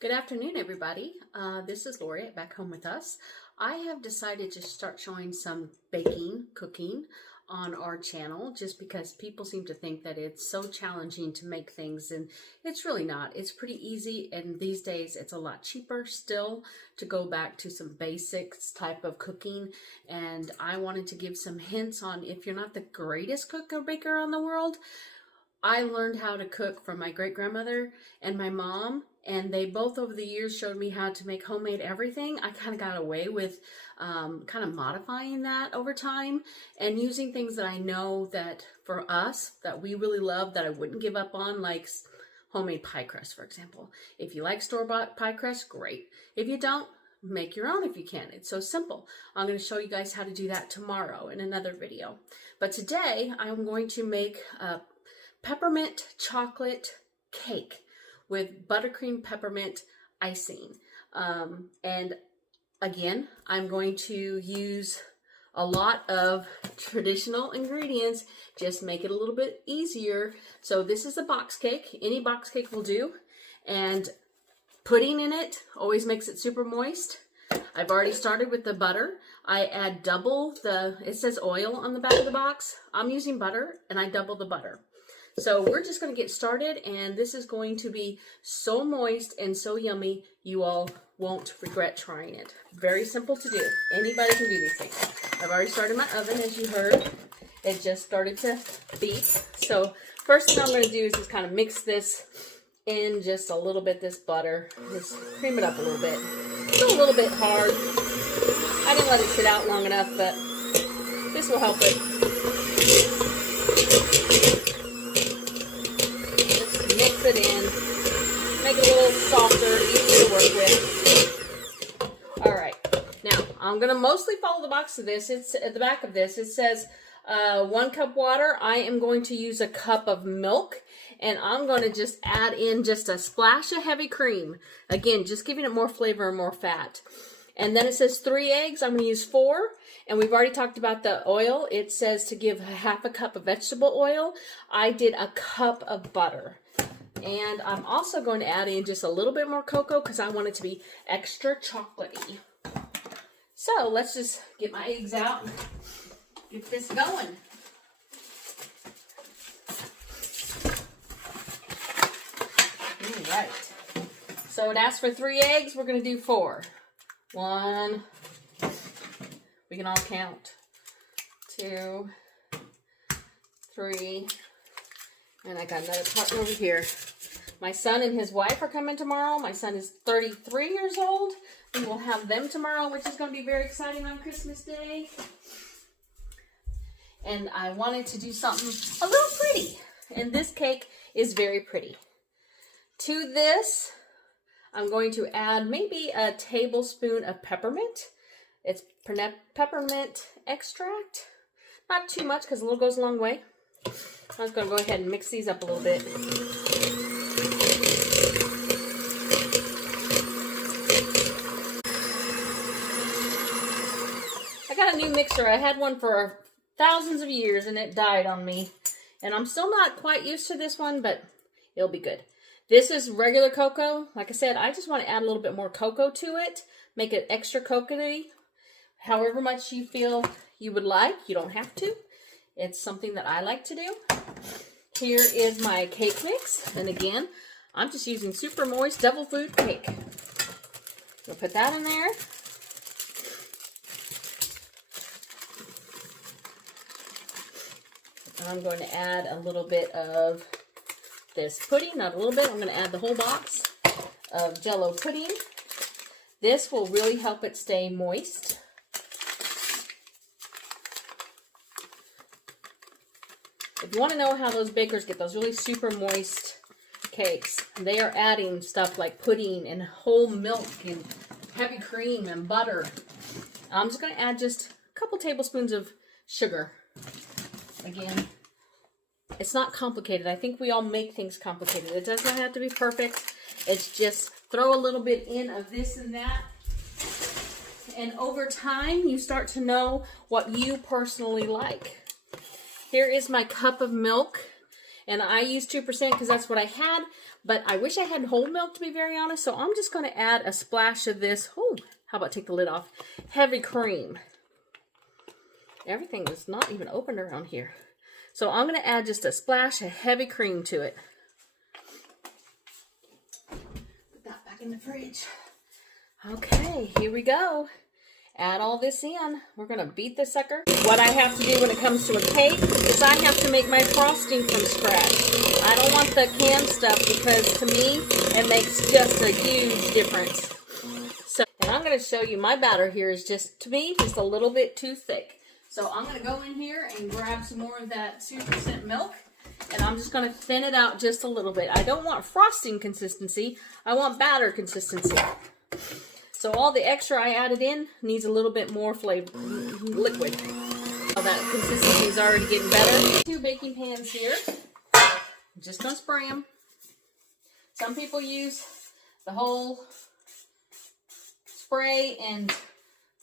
Good afternoon, everybody. This is Lori back home with us. I have decided to start showing some cooking on our channel just because people seem to think that it's so challenging to make things, and it's really not. It's pretty easy, and these days it's a lot cheaper still to go back to some basics type of cooking. And I wanted to give some hints on, if you're not the greatest cook or baker in the world, I learned how to cook from my great-grandmother and my mom, and they both over the years showed me how to make homemade everything. I kind of got away with kind of modifying that over time and using things that I know that for us that we really love that I wouldn't give up on, like homemade pie crust, for example. If you like store-bought pie crust, great. If you don't, make your own if you can. It's so simple. I'm going to show you guys how to do that tomorrow in another video. But today I'm going to make a peppermint chocolate cake with buttercream peppermint icing. And again, I'm going to use a lot of traditional ingredients, just make it a little bit easier. So this is a box cake. Any box cake will do. And pudding in it always makes it super moist. I've already started with the butter. I add double it says oil on the back of the box. I'm using butter and I double the butter. So we're just going to get started, and this is going to be so moist and so yummy, you all won't regret trying it. Very simple to do. Anybody can do these things. I've already started my oven, as you heard. It just started to beep. So first thing I'm going to do is just kind of mix this in just a little bit, this butter. Just cream it up a little bit. It's a little bit hard. I didn't let it sit out long enough, but this will help it. Mix it in, make it a little softer, easier to work with. All right, now I'm gonna mostly follow the box of this. It's at the back of this. It says 1 cup water. I am going to use a cup of milk, and I'm going to just add in just a splash of heavy cream. Again, just giving it more flavor and more fat. And then it says 3 eggs. I'm going to use 4. And we've already talked about the oil. It says to give half a cup of vegetable oil. I did a cup of butter. And I'm also going to add in just a little bit more cocoa because I want it to be extra chocolatey. So let's just get my eggs out and get this going. All right. So it asked for 3 eggs. We're going to do 4. 1. We can all count. 2, 3. And I got another carton over here. My son and his wife are coming tomorrow. My son is 33 years old. We will have them tomorrow, which is going to be very exciting on Christmas Day. And I wanted to do something a little pretty. And this cake is very pretty. To this, I'm going to add maybe a tablespoon of peppermint. It's peppermint extract. Not too much because a little goes a long way. I'm just going to go ahead and mix these up a little bit. I got a new mixer. I had one for thousands of years and it died on me. And I'm still not quite used to this one, but it'll be good. This is regular cocoa. Like I said, I just want to add a little bit more cocoa to it. Make it extra cocoa-y. However much you feel you would like. You don't have to. It's something that I like to do. Here is my cake mix. And again, I'm just using super moist double food cake. We'll put that in there. I'm going to add a little bit of this pudding. Not a little bit. I'm going to add the whole box of Jell-O pudding. This will really help it stay moist. If you want to know how those bakers get those really super moist cakes, they are adding stuff like pudding and whole milk and heavy cream and butter. I'm just going to add just a couple tablespoons of sugar. Again, it's not complicated. I think we all make things complicated. It does not have to be perfect. It's just throw a little bit in of this and that. And over time, you start to know what you personally like. Here is my cup of milk. And I use 2% because that's what I had, but I wish I had whole milk, to be very honest. So I'm just going to add a splash of this. Oh, how about take the lid off? Heavy cream. Everything is not even opened around here. So I'm going to add just a splash of heavy cream to it. Put that back in the fridge. Okay, here we go. Add all this in. We're going to beat this sucker. What I have to do when it comes to a cake is I have to make my frosting from scratch. I don't want the canned stuff because to me it makes just a huge difference. So, and I'm going to show you my batter here is just, to me, just a little bit too thick. So I'm going to go in here and grab some more of that 2% milk. And I'm just going to thin it out just a little bit. I don't want frosting consistency. I want batter consistency. So all the extra I added in needs a little bit more flavor, liquid. Oh, that consistency is already getting better. 2 baking pans here. I'm just going to spray them. Some people use the whole spray and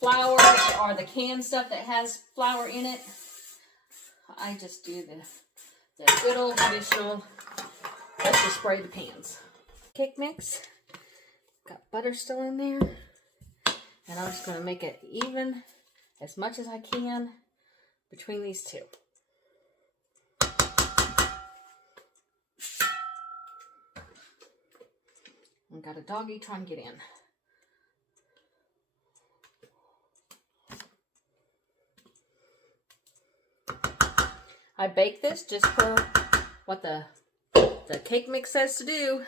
flour or the canned stuff that has flour in it. I just do the good old traditional, let's just spray the pans. Cake mix. Got butter still in there. And I'm just going to make it even as much as I can between these two. I've got a doggy trying to get in. I bake this just per what the cake mix says to do.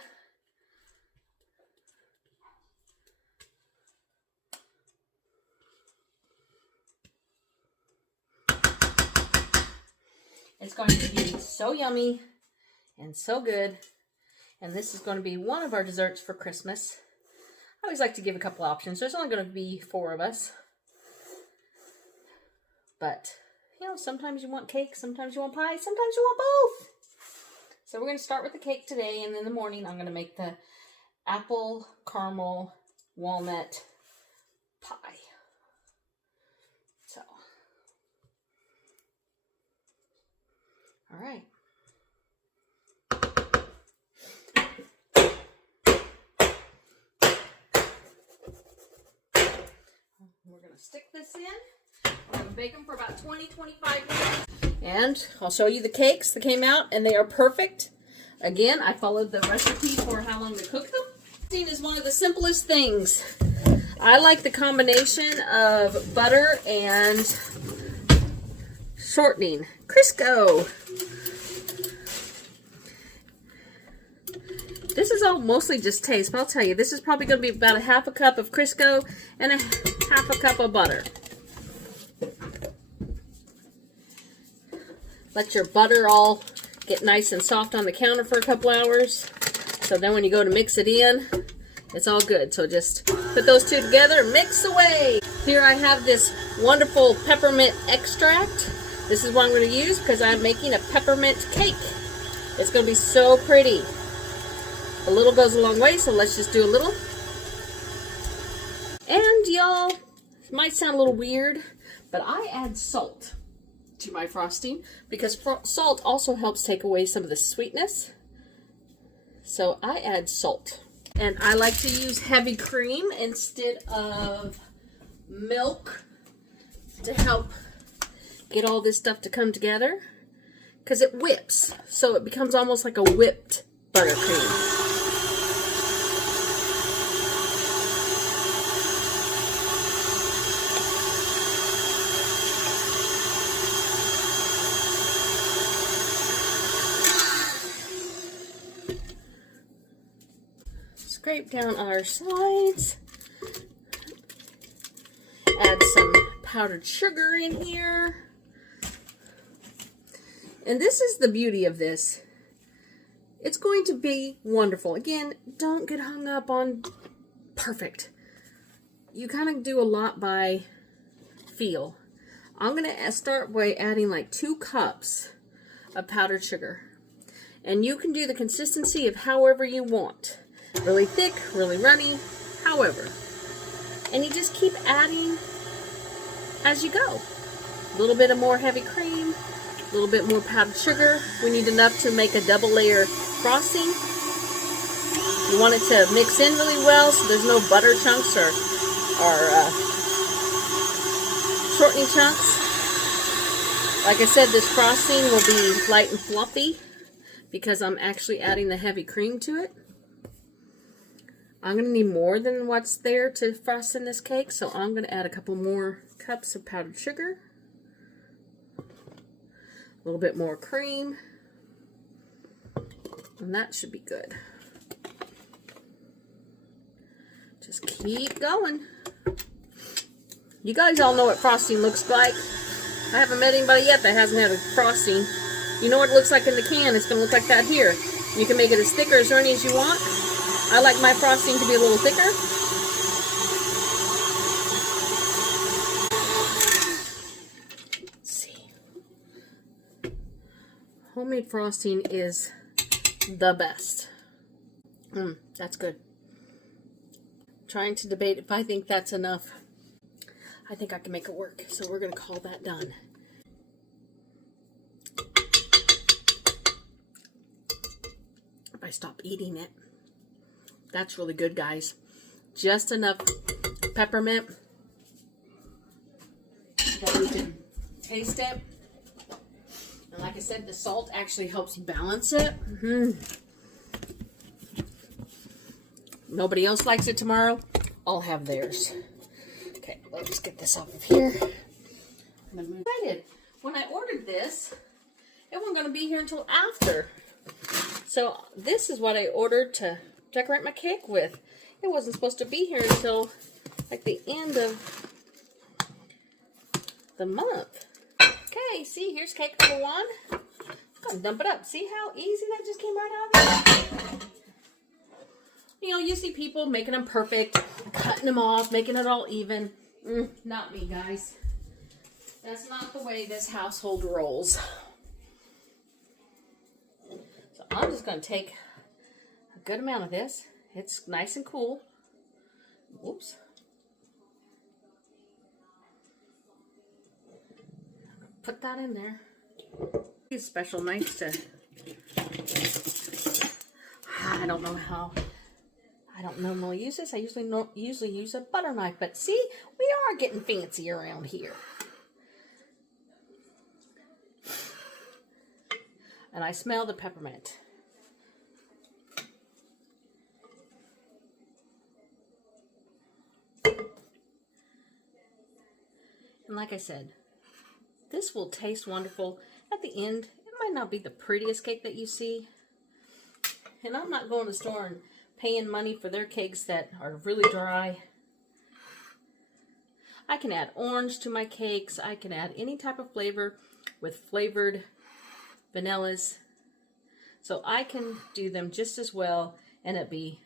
It's going to be so yummy and so good. And this is going to be one of our desserts for Christmas. I always like to give a couple options. There's only going to be 4 of us. But, you know, sometimes you want cake, sometimes you want pie, sometimes you want both. So we're going to start with the cake today. And in the morning, I'm going to make the apple, caramel, walnut pie. So. All right. We're going to stick this in. We're going to bake them for about 20-25 minutes. And I'll show you the cakes that came out, and they are perfect. Again, I followed the recipe for how long to cook them. Frosting is one of the simplest things. I like the combination of butter and shortening. Crisco. This is all mostly just taste, but I'll tell you, this is probably going to be about a half a cup of Crisco and a half a cup of butter. Let your butter all get nice and soft on the counter for a couple hours. So then when you go to mix it in, it's all good. So just put those two together and mix away. Here I have this wonderful peppermint extract. This is what I'm going to use because I'm making a peppermint cake. It's going to be so pretty. A little goes a long way, so let's just do a little. And y'all, it might sound a little weird, but I add salt to my frosting because salt also helps take away some of the sweetness. So I add salt. And I like to use heavy cream instead of milk to help get all this stuff to come together because it whips. So it becomes almost like a whipped buttercream. Scrape down our sides. Add some powdered sugar in here. And this is the beauty of this. It's going to be wonderful. Again, don't get hung up on perfect. You kind of do a lot by feel. I'm going to start by adding like 2 cups of powdered sugar. And you can do the consistency of however you want. Really thick, really runny, however. And you just keep adding as you go. A little bit of more heavy cream, A little bit more powdered sugar. We need enough to make a double layer frosting. You want it to mix in really well so there's no butter chunks or shortening chunks. Like I said, this frosting will be light and fluffy because I'm actually adding the heavy cream to it. I'm going to need more than what's there to frost in this cake, so I'm going to add a couple more cups of powdered sugar. A little bit more cream. And that should be good. Just keep going. You guys all know what frosting looks like. I haven't met anybody yet that hasn't had a frosting. You know what it looks like in the can. It's going to look like that here. You can make it as thick or as runny as you want. I like my frosting to be a little thicker. Let's see. Homemade frosting is the best. That's good. Trying to debate if I think that's enough. I think I can make it work, so we're going to call that done. If I stop eating it. That's really good, guys. Just enough peppermint that we can taste it. And like I said, the salt actually helps balance it. Nobody else likes it tomorrow. I'll have theirs. Okay, let's get this off of here. I'm excited. When I ordered this, it wasn't going to be here until after. So this is what I ordered to decorate my cake with. It wasn't supposed to be here until like the end of the month. Okay, see, here's cake number one. I'm gonna dump it up. See how easy that just came right out of it? You know, you see people making them perfect, cutting them off, making it all even. Not me, guys. That's not the way this household rolls. So I'm just gonna take a good amount of this. It's nice and cool. Whoops. Put that in there. It's special nice to, I don't know how, I don't normally use this. I usually use a butter knife, but see, we are getting fancy around here. And I smell the peppermint. And like I said, this will taste wonderful. At the end, it might not be the prettiest cake that you see. And I'm not going to the store and paying money for their cakes that are really dry. I can add orange to my cakes. I can add any type of flavor with flavored vanillas. So I can do them just as well and it'd be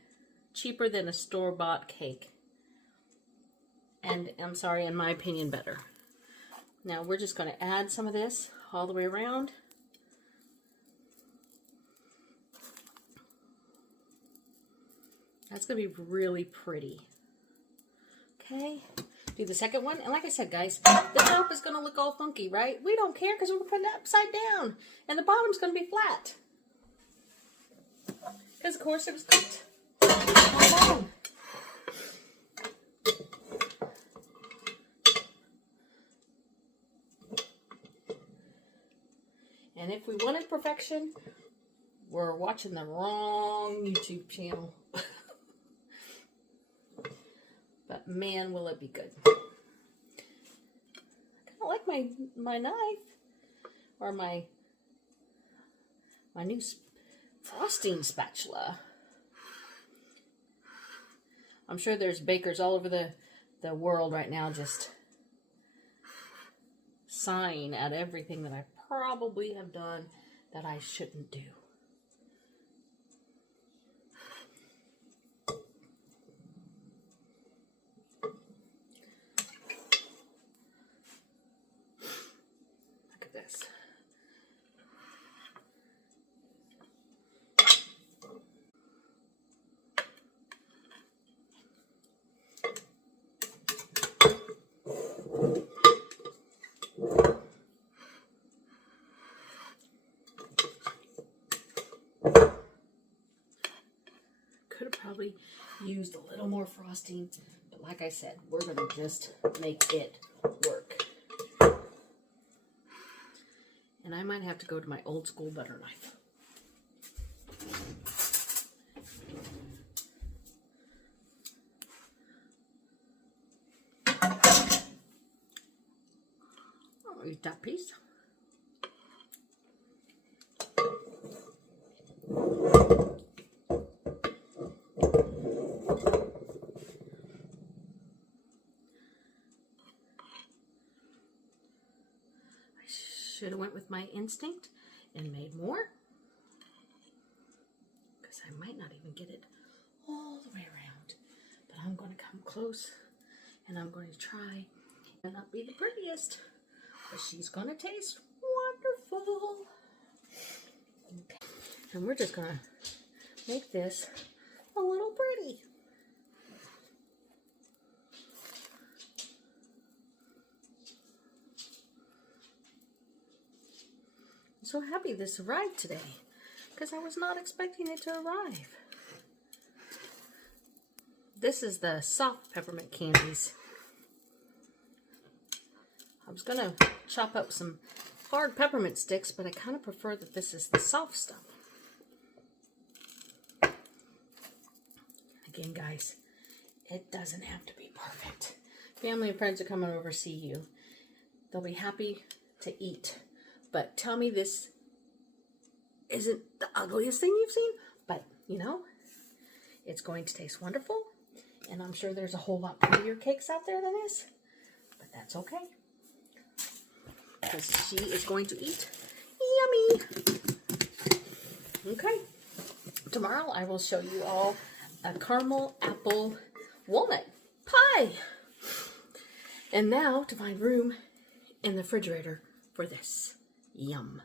cheaper than a store-bought cake. And I'm sorry, in my opinion, better. Now we're just going to add some of this all the way around. That's going to be really pretty. Okay, do the second one. And like I said, guys, the top is going to look all funky, right? We don't care because we're putting it upside down. And the bottom's going to be flat. Because, of course, it was cooked on bottom. And if we wanted perfection, we're watching the wrong YouTube channel. But man, will it be good. I kind of like my knife. Or my new frosting spatula. I'm sure there's bakers all over the world right now just sighing at everything that I probably have done that I shouldn't do. Look at this. used a little more frosting, but like I said, we're gonna just make it work. And I might have to go to my old school butter knife. I'll eat that piece. Should have went with my instinct and made more, because I might not even get it all the way around, but I'm going to come close and I'm going to try. Might not be the prettiest, but she's going to taste wonderful. Okay. And we're just going to make this a little pretty. So happy this arrived today, because I was not expecting it to arrive. This is the soft peppermint candies. I was gonna chop up some hard peppermint sticks, but I kind of prefer that this is the soft stuff. Again, guys, it doesn't have to be perfect. Family and friends are coming over to see you. They'll be happy to eat. But tell me this isn't the ugliest thing you've seen, but you know, it's going to taste wonderful. And I'm sure there's a whole lot prettier cakes out there than this, but that's okay, because she is going to eat yummy. Okay, tomorrow I will show you all a caramel apple walnut pie. And now to find room in the refrigerator for this. Yum.